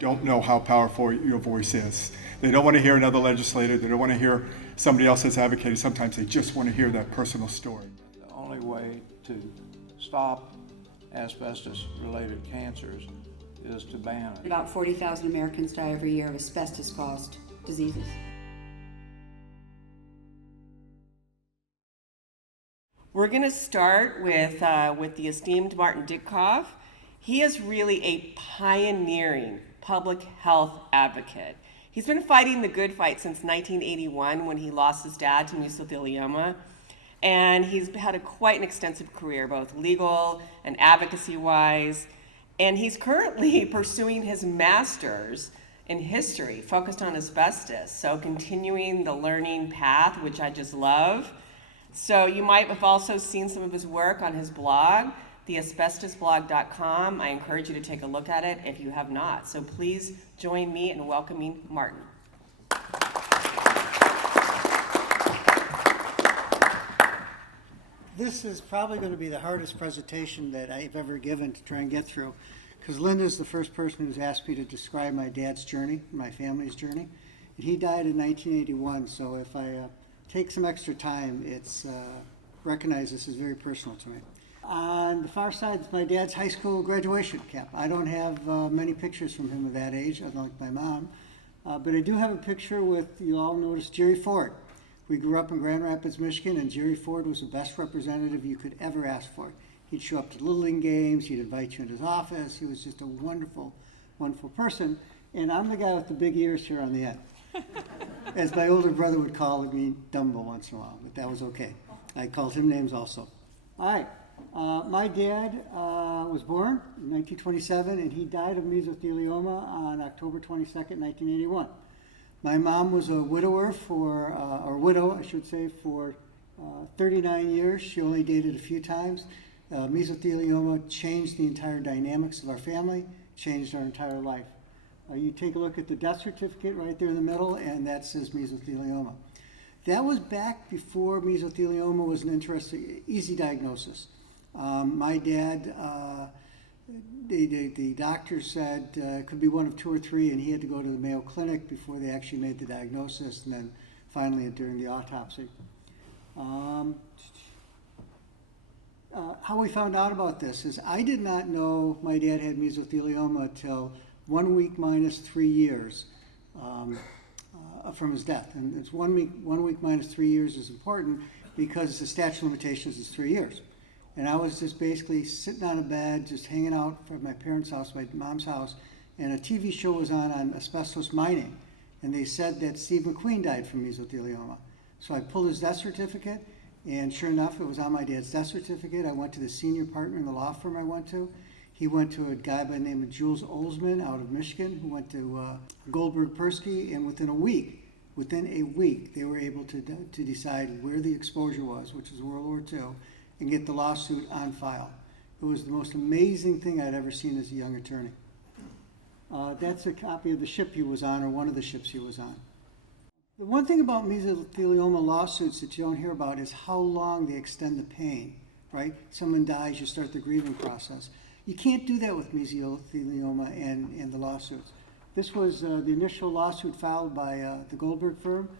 don't know how powerful your voice is. They don't want to hear another legislator. They don't want to hear somebody else that's advocated. Sometimes they just want to hear that personal story. The only way to stop asbestos-related cancers is to ban it. About 40,000 Americans die every year of asbestos-caused diseases. We're going to start with the esteemed Martin Ditkof. He is really a pioneering public health advocate. He's been fighting the good fight since 1981 when he lost his dad to mesothelioma. And he's had quite an extensive career, both legal and advocacy-wise. And he's currently pursuing his master's in history, focused on asbestos. So continuing the learning path, which I just love. So you might have also seen some of his work on his blog, theasbestosblog.com. I encourage you to take a look at it if you have not. So please join me in welcoming Martin. This is probably going to be the hardest presentation that I've ever given to try and get through, because Linda's the first person who's asked me to describe my dad's journey, my family's journey. And he died in 1981, so if I take some extra time, it's recognize this is very personal to me. On the far side is my dad's high school graduation cap. I don't have many pictures from him of that age, unlike my mom, but I do have a picture with, you all noticed, Jerry Ford. We grew up in Grand Rapids, Michigan, and Jerry Ford was the best representative you could ever ask for. He'd show up to Little League games, he'd invite you in his office. He was just a wonderful, wonderful person. And I'm the guy with the big ears here on the end. As my older brother would call me, Dumbo once in a while, but that was okay. I called him names also. All right, my dad was born in 1927, and he died of mesothelioma on October 22nd, 1981. My mom was a widower or widow, I should say, for 39 years. She only dated a few times. Mesothelioma changed the entire dynamics of our family, changed our entire life. You take a look at the death certificate right there in the middle, and that says mesothelioma. That was back before mesothelioma was an interesting, easy diagnosis. My dad, the doctor said it could be one of 2 or 3, and he had to go to the Mayo Clinic before they actually made the diagnosis, and then finally during the autopsy. How we found out about this is I did not know my dad had mesothelioma until 1 week minus 3 years from his death. And it's 1 week minus 3 years is important because the statute of limitations is 3 years. And I was just basically sitting on a bed, just hanging out at my parents' house, my mom's house, and a TV show was on asbestos mining. And they said that Steve McQueen died from mesothelioma. So I pulled his death certificate, and sure enough, it was on my dad's death certificate. I went to the senior partner in the law firm I went to. He went to a guy by the name of Jules Olsman out of Michigan, who went to Goldberg Persky, and within a week, they were able to decide where the exposure was, which was World War II, and get the lawsuit on file. It was the most amazing thing I'd ever seen as a young attorney. That's a copy of the ship he was on, or one of the ships he was on. The one thing about mesothelioma lawsuits that you don't hear about is how long they extend the pain, right? Someone dies, you start the grieving process. You can't do that with mesothelioma and the lawsuits. This was the initial lawsuit filed by the Goldberg firm.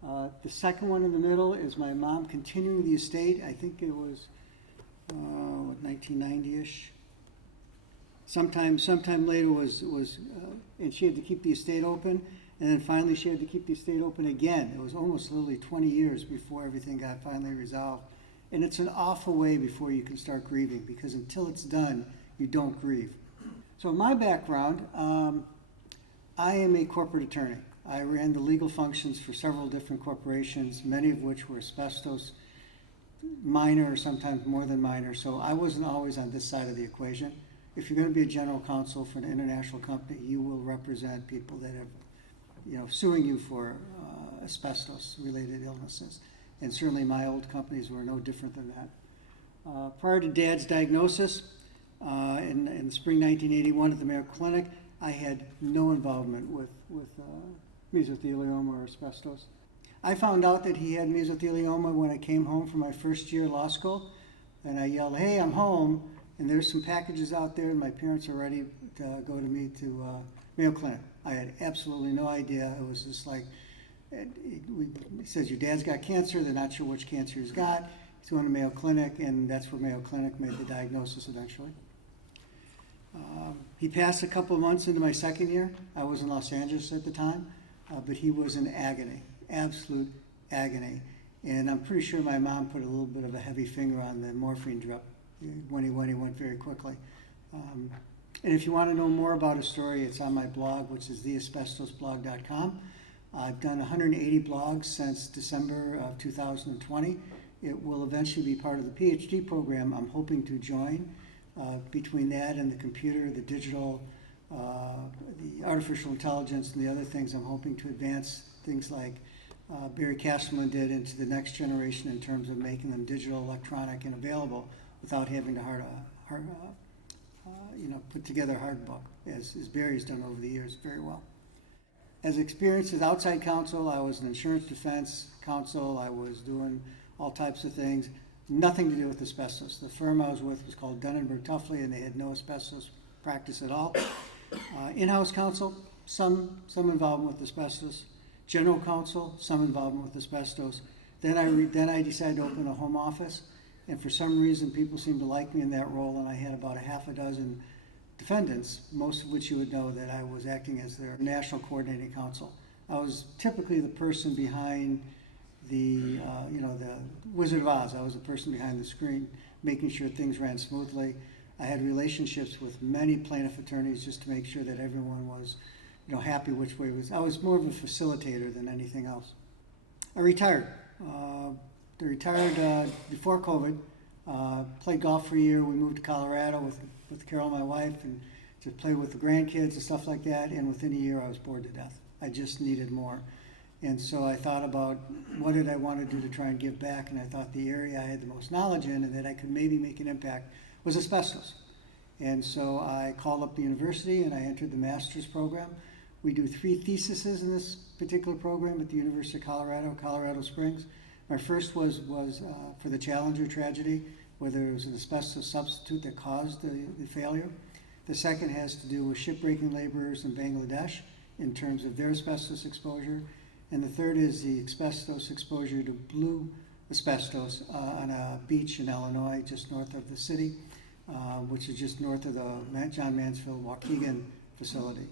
The second one in the middle is my mom continuing the estate. I think it was 1990-ish. Sometime later was and she had to keep the estate open, and then finally she had to keep the estate open again. It was almost literally 20 years before everything got finally resolved. And it's an awful way before you can start grieving, because until it's done, you don't grieve. So my background, I am a corporate attorney. I ran the legal functions for several different corporations, many of which were asbestos, minor or sometimes more than minor, so I wasn't always on this side of the equation. If you're going to be a general counsel for an international company, you will represent people that have, suing you for asbestos-related illnesses. And certainly my old companies were no different than that. Prior to Dad's diagnosis, in spring 1981 at the Mayo Clinic, I had no involvement with mesothelioma or asbestos. I found out that he had mesothelioma when I came home from my first year of law school, and I yelled, "Hey, I'm home," and there's some packages out there, and my parents are ready to go to me to Mayo Clinic. I had absolutely no idea. It was just like, it says your dad's got cancer. They're not sure which cancer he's got. He's going to Mayo Clinic, and that's where Mayo Clinic made the diagnosis eventually. He passed a couple of months into my second year. I was in Los Angeles at the time, but he was in agony, absolute agony. And I'm pretty sure my mom put a little bit of a heavy finger on the morphine drip when he went very quickly. And if you want to know more about his story, it's on my blog, which is theasbestosblog.com. I've done 180 blogs since December of 2020. It will eventually be part of the PhD program I'm hoping to join. Between that and the computer, the digital, the artificial intelligence, and the other things, I'm hoping to advance things like Barry Castleman did into the next generation in terms of making them digital, electronic, and available without having to put together a hard book, as Barry's done over the years very well. As experience as outside counsel, I was an insurance defense counsel. I was doing all types of things. Nothing to do with asbestos. The firm I was with was called Dunnenberg Tuffley, and they had no asbestos practice at all. In-house counsel, some involvement with asbestos. General counsel, some involvement with asbestos. Then I decided to open a home office, and for some reason people seemed to like me in that role, and I had about a half a dozen defendants, most of which you would know that I was acting as their national coordinating counsel. I was typically the person behind the Wizard of Oz. I was the person behind the screen, making sure things ran smoothly. I had relationships with many plaintiff attorneys just to make sure that everyone was, happy which way was. I was more of a facilitator than anything else. I retired. I retired before COVID. Played golf for a year. We moved to Colorado with Carol, my wife, and to play with the grandkids and stuff like that. And within a year, I was bored to death. I just needed more. And so I thought about what did I want to do to try and give back, and I thought the area I had the most knowledge in and that I could maybe make an impact was asbestos. And so I called up the university and I entered the master's program. We do 3 theses in this particular program at the University of Colorado Springs. My first was for the Challenger tragedy, whether it was an asbestos substitute that caused the failure. The second has to do with shipbreaking laborers in Bangladesh in terms of their asbestos exposure. And the third is the asbestos exposure to blue asbestos on a beach in Illinois, just north of the city, which is just north of the John Mansfield Waukegan facility.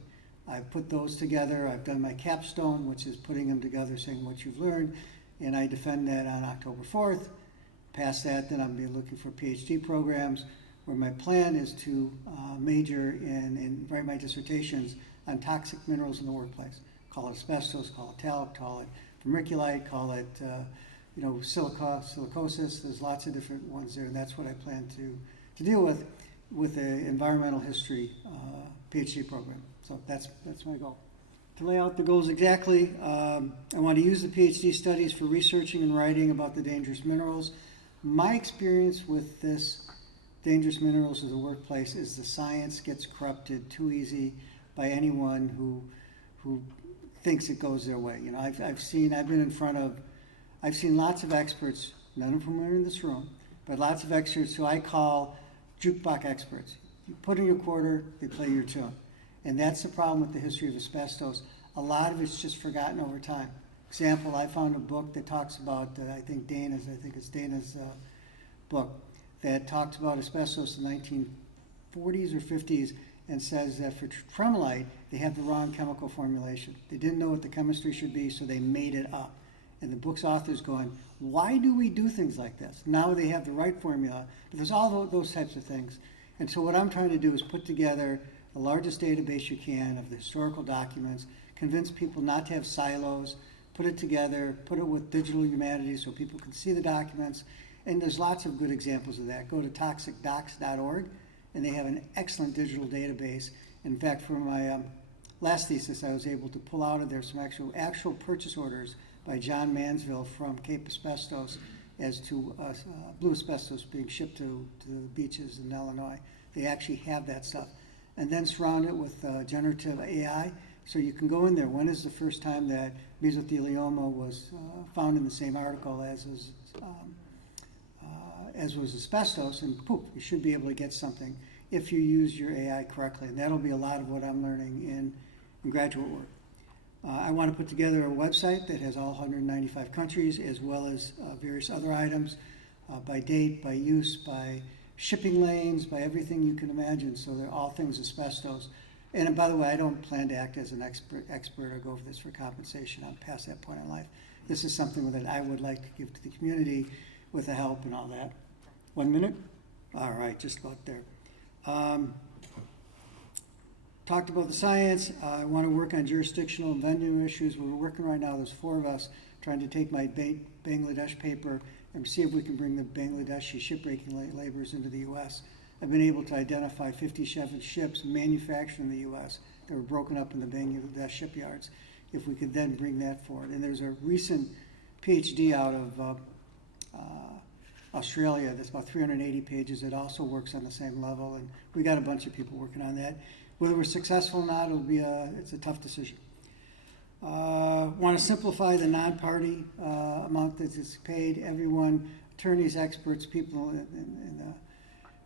I've put those together. I've done my capstone, which is putting them together, saying what you've learned, and I defend that on October 4th. Past that, then I'll be looking for PhD programs, where my plan is to major and write my dissertations on toxic minerals in the workplace. Call it asbestos, call it talc, call it vermiculite, call it silicosis. There's lots of different ones there, and that's what I plan to deal with the environmental history PhD program. So that's my goal. To lay out the goals exactly, I want to use the PhD studies for researching and writing about the dangerous minerals. My experience with this dangerous minerals in the workplace is the science gets corrupted too easy by anyone who thinks it goes their way. I've seen lots of experts, none of whom are in this room, but lots of experts who I call jukebox experts. You put in your quarter, they play your tune. And that's the problem with the history of asbestos. A lot of it's just forgotten over time. Example, I found a book that talks about, I think it's Dana's book, that talks about asbestos in the 1940s or 50s, and says that for tremolite, they have the wrong chemical formulation. They didn't know what the chemistry should be, so they made it up. And the book's author's going, why do we do things like this? Now they have the right formula, but there's all those types of things. And so what I'm trying to do is put together the largest database you can of the historical documents, convince people not to have silos, put it together, put it with digital humanities so people can see the documents. And there's lots of good examples of that. Go to toxicdocs.org. And they have an excellent digital database. In fact, for my last thesis, I was able to pull out of there some actual purchase orders by John Mansfield from Cape Asbestos as to blue asbestos being shipped to the beaches in Illinois. They actually have that stuff. And then surround it with generative AI, so you can go in there. When is the first time that mesothelioma was found in the same article as was asbestos, and poof, you should be able to get something if you use your AI correctly. And that'll be a lot of what I'm learning and graduate work. I want to put together a website that has all 195 countries, as well as various other items by date, by use, by shipping lanes, by everything you can imagine. So they're all things asbestos. And by the way, I don't plan to act as an expert or go over this for compensation. I'm past that point in life. This is something that I would like to give to the community with the help and all that. 1 minute? All right, just about there. Talked about the science. I want to work on jurisdictional and venue issues. We're working right now, there's 4 of us, trying to take my Bangladesh paper and see if we can bring the Bangladeshi shipbreaking laborers into the U.S. I've been able to identify 57 ships manufactured in the U.S. that were broken up in the Bangladesh shipyards. If we could then bring that forward. And there's a recent PhD out of Australia that's about 380 pages. It also works on the same level, and we got a bunch of people working on that. Whether we're successful or not, it's a tough decision. Want to simplify the non-party amount that is paid. Everyone, attorneys, experts, people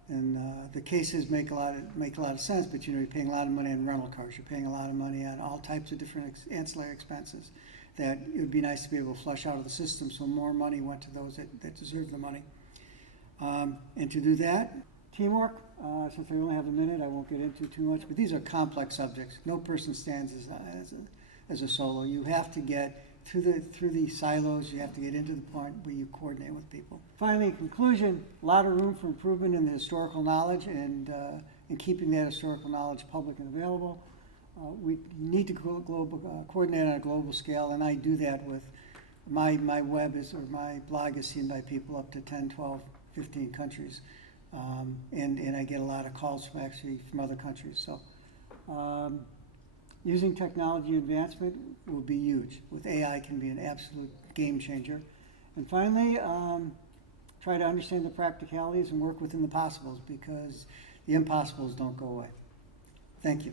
in the cases make a lot of sense. But you're paying a lot of money on rental cars. You're paying a lot of money on all types of different ancillary expenses. That it would be nice to be able to flush out of the system so more money went to those that deserve the money. And to do that, teamwork. Since I only have a minute, I won't get into too much. But these are complex subjects. No person stands as a solo. You have to get through the silos. You have to get into the point where you coordinate with people. Finally, in conclusion, a lot of room for improvement in the historical knowledge and keeping that historical knowledge public and available. We need to coordinate on a global scale, and I do that with my blog is seen by people up to 10, 12, 15 countries. And I get a lot of calls from other countries. So using technology advancement will be huge. With AI can be an absolute game changer. And finally, try to understand the practicalities and work within the possibles, because the impossibles don't go away. Thank you.